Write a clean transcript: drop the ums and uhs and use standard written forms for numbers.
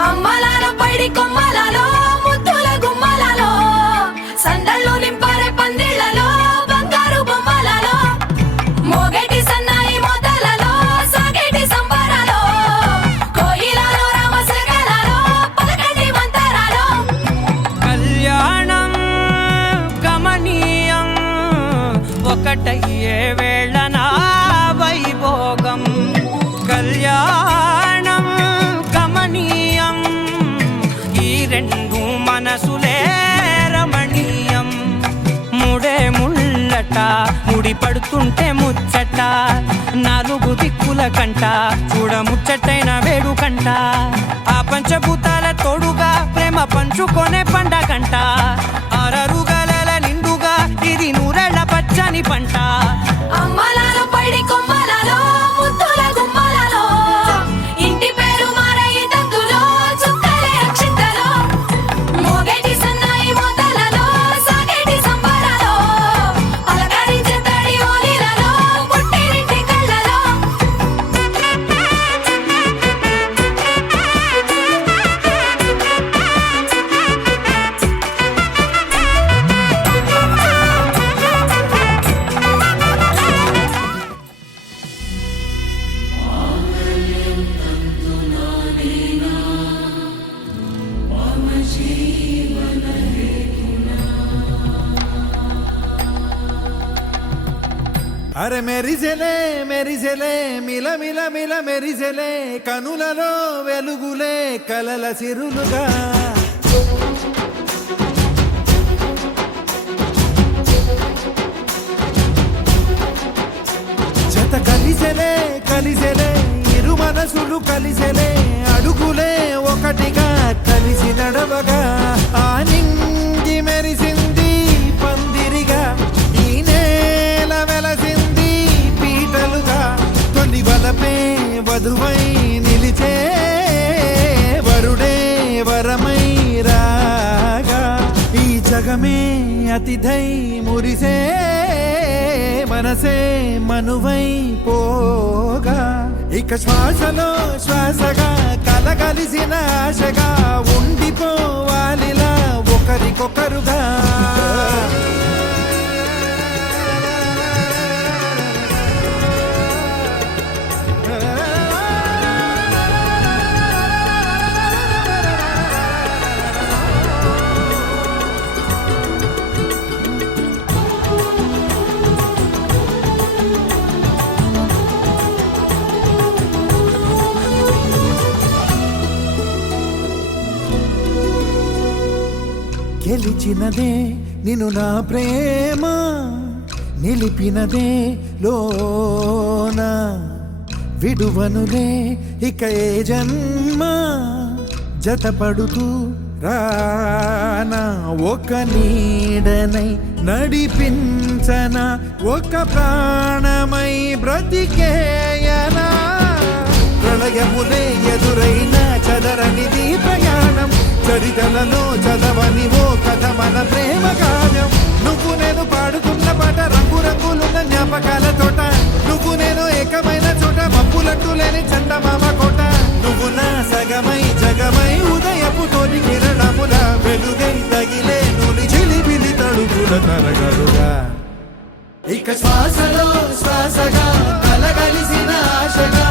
అమ్మలాల పైడి కొమ్మలలో ముద్దుల గుమ్మలలో సందళ్ళు నింపరే పందిళ్లలో బంగారు బొమ్మలలో మోగేటి సన్నాయి మోతలలో సాగేటి సంబరాలో కోయిలలో రామసగలలో పలకటి మంతరాలో కళ్యాణం గమనీయం ఒకటయ్యే వేళ నా వైభోగం కళ్యాణం గమనీయం ఈ రెండు మనసులే రమణీయం ముడే ముళ్ళట ముడి పడుతుంటే ముచ్చట నాలుగు దిక్కుల కంట చూడ ముచ్చటైన వేడుకంట ఆ పంచభూతాల తోడుగా ప్రేమ పంచుకొనే పండగంట ఆరరుగల నిండుగా ఇది నూరెళ్ళ పచ్చని పంట అమ్మలాల పైడి కొమ్మలలో ముద్దుల గుమ్మలలో ఇంటి పేరు మారయి తందులో చుక్కలే అక్షింతలో మోగేటి సన్నాయి మోతలలో సాగేటి సంబరాలో పలకరించే తడి ఓలిలలో పుట్టినింటి కళ్ళలో అరే మెరిసెలే మెరిసెలే మిల మిల మిల మెరిసెలే కనులలో వెలుగులే కలల సిరులుగా జత కలిసెలే కలిసెలే ఇరు మనసులు కలిసెలే అడుగులే ఒకటిగా కలిసి నడవగా ఆ నింగి మెరిసింది పందిరిగా ఈ నేల వెలసింది పీటలుగా తొలి వలపే వధువై నిలిచే వరుడే వరమై రాగా ఈ జగమే అతిథై మురిసే మనసే మనువై పోగా ఇక శ్వాసలో శ్వాసగా కలగలిసిన ఆశగా ఉండిపోవాలిలా ఒకరికొకరుగా గెలిచినదే నిన్ను నా ప్రేమ నిలిపినదే లోన విడువనులే ఇక ఏ జన్మ జతపడుతూ రానా ఒక నీడనై నడిపించన ఒక ప్రాణమై బ్రతికేయనా ప్రళయములే ఎదురైన చదరనిది ప్రయాణం చరితలలో చదవని ఓ కథ మన ప్రేమ గానం నువ్వు నేను పాడుతున్న పాట రంగు రంగులున్న జ్ఞాపకాల తోట నువ్వు నేను ఏకమైన చోట మబ్బులట్టు లేని చందమామ కోట నువ్వు నా సగమై జగమై ఉదయపు తోటి కిరణముల వెలుగై తగిలే నులి చిలిబిలి తడుపుల తరగలుగా ఇక శ్వాసలో శ్వాసగా కలగలిసిన ఆశగా